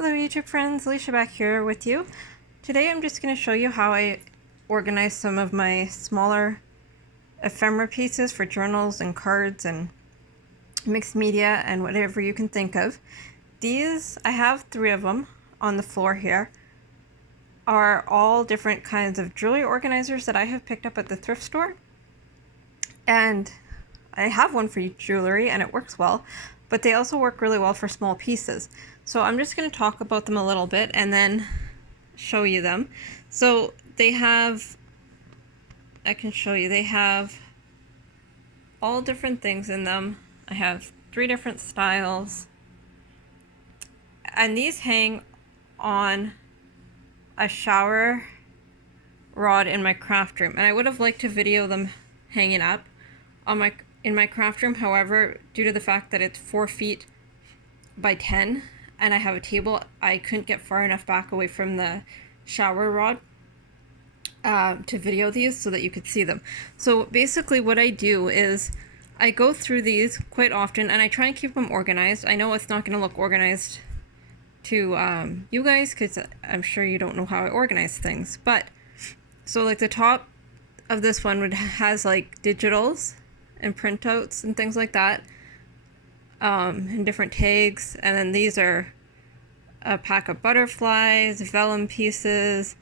Hello YouTube friends, Alicia back here with you. Today I'm just going to show you how I organize some of my smaller ephemera pieces for journals and cards and mixed media and whatever you can think of. These, I have 3 of them on the floor here, are all different kinds of jewelry organizers that I have picked up at the thrift store. And I have one for jewelry and it works well, but they also work really well for small pieces. So I'm just going to talk about them a little bit and then show you them. So they have, I can show you, they have all different things in them. I have 3 different styles. And these hang on a shower rod in my craft room. And I would have liked to video them hanging up on in my craft room. However, due to the fact that it's 4 feet by 10 and I have a table, I couldn't get far enough back away from the shower rod to video these so that you could see them. So basically what I do is I go through these quite often and I try and keep them organized. I know it's not going to look organized to you guys because I'm sure you don't know how I organize things, but so like the top of this one has like digitals and printouts and things like that, and different tags, and then these are a pack of butterflies, vellum pieces.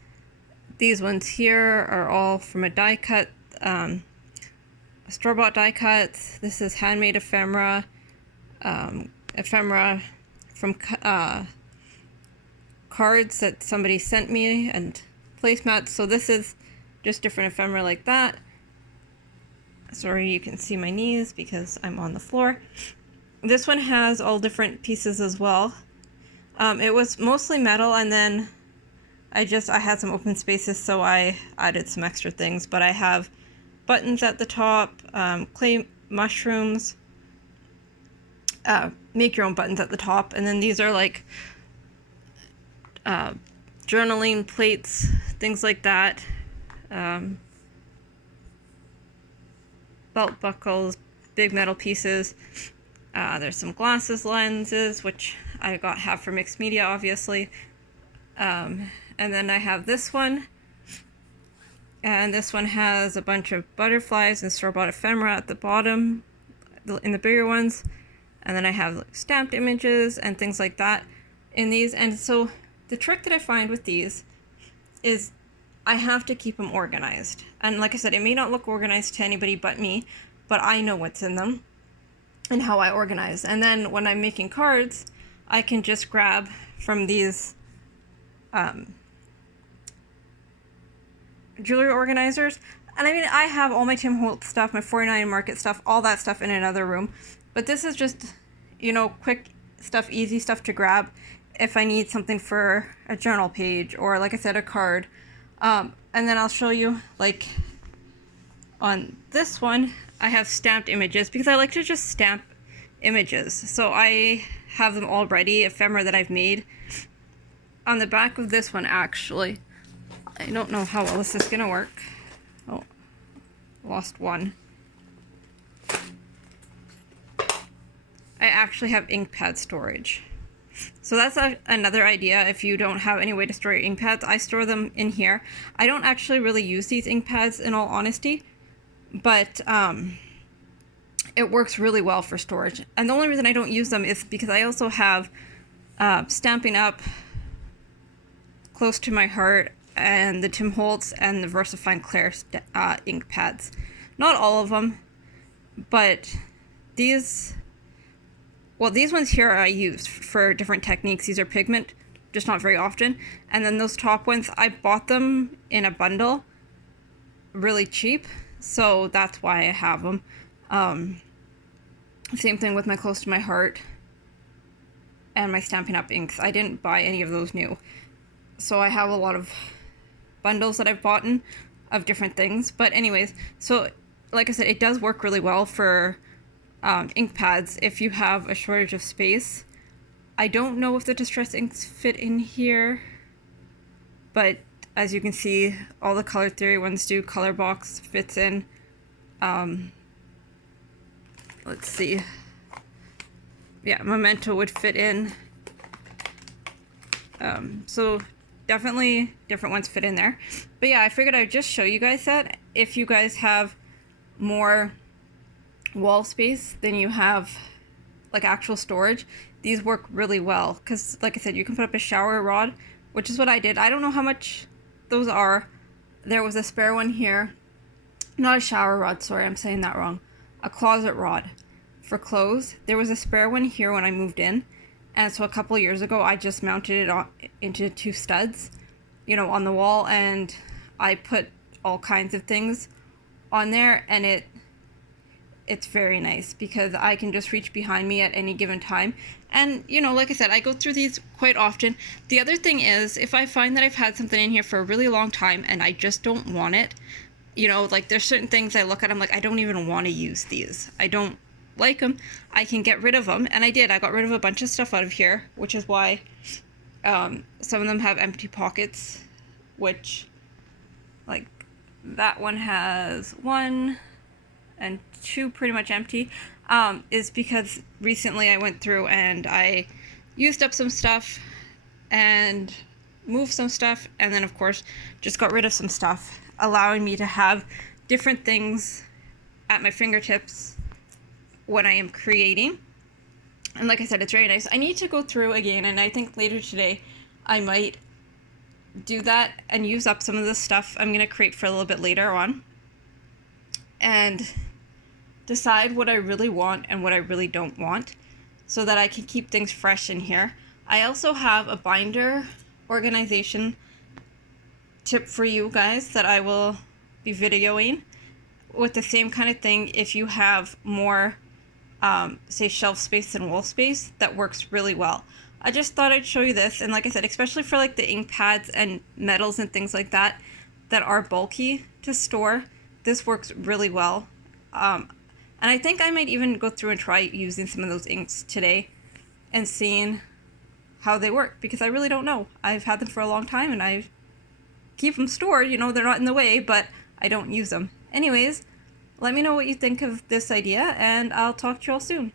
These ones here are all from a die cut, a store-bought die cut. This is handmade ephemera, ephemera from cards that somebody sent me, and placemats. So this is just different ephemera like that. Sorry, you can see my knees because I'm on the floor. This one has all different pieces as well. It was mostly metal, and then I had some open spaces, so I added some extra things. But I have buttons at the top, clay mushrooms, make your own buttons at the top, and then these are like journaling plates, things like that. Belt buckles, big metal pieces. There's some glasses lenses, which I have for mixed media, obviously. And then I have this one. And this one has a bunch of butterflies and store-bought ephemera at the bottom, in the bigger ones. And then I have stamped images and things like that in these. And so the trick that I find with these is I have to keep them organized. And like I said, it may not look organized to anybody but me, but I know what's in them and how I organize. And then when I'm making cards, I can just grab from these jewelry organizers. And I mean, I have all my Tim Holtz stuff, my 49 Market stuff, all that stuff in another room. But this is just, you know, quick stuff, easy stuff to grab if I need something for a journal page or, like I said, a card. And then I'll show you, like, on this one, I have stamped images because I like to just stamp images. So I have them all ready, ephemera that I've made. On the back of this one, actually, I don't know how well this is going to work. Oh, lost one. I actually have ink pad storage. So that's another idea. If you don't have any way to store your ink pads, I store them in here. I don't actually really use these ink pads in all honesty, but it works really well for storage. And the only reason I don't use them is because I also have Stampin' Up! Close to my heart, and the Tim Holtz and the VersaFine Clair ink pads. Not all of them, but these... Well, these ones here I use for different techniques. These are pigment, just not very often. And then those top ones, I bought them in a bundle, really cheap. So that's why I have them. Same thing with my Close to My Heart and my Stampin' Up! Inks. I didn't buy any of those new. So I have a lot of bundles that I've bought in of different things. But anyways, so like I said, it does work really well for ink pads if you have a shortage of space. I don't know if the distress inks fit in here, but as you can see, all the Color Theory ones do. Color Box fits in. Let's see. Yeah, Memento would fit in. So definitely different ones fit in there. But yeah, I figured I'd just show you guys that if you guys have more wall space than you have like actual storage, these work really well. Because like I said, you can put up a shower rod, which is what I did. I don't know how much those are. There was a spare one here. Not a shower rod, sorry, I'm saying that wrong. A closet rod for clothes. There was a spare one here when I moved in. And so a couple years ago, I just mounted it on, into 2 studs, you know, on the wall. And I put all kinds of things on there. And it's very nice because I can just reach behind me at any given time. And, you know, like I said, I go through these quite often. The other thing is, if I find that I've had something in here for a really long time and I just don't want it, you know, like there's certain things I look at, I'm like, I don't even want to use these. I don't like them. I can get rid of them. And I did. I got rid of a bunch of stuff out of here, which is why some of them have empty pockets, which, like, that one has 1 and 2 pretty much empty, is because recently I went through and I used up some stuff and moved some stuff, and then of course just got rid of some stuff, allowing me to have different things at my fingertips when I am creating. And like I said, it's very nice. I need to go through again, and I think later today I might do that and use up some of the stuff I'm going to create for a little bit later on, and decide what I really want and what I really don't want, so that I can keep things fresh in here. I also have a binder organization tip for you guys that I will be videoing with the same kind of thing. If you have more say shelf space and wall space, that works really well. I just thought I'd show you this, and like I said, especially for like the ink pads and metals and things like that that are bulky to store, this works really well. And I think I might even go through and try using some of those inks today and seeing how they work, because I really don't know. I've had them for a long time and I keep them stored, you know, they're not in the way, but I don't use them. Anyways, let me know what you think of this idea, and I'll talk to you all soon.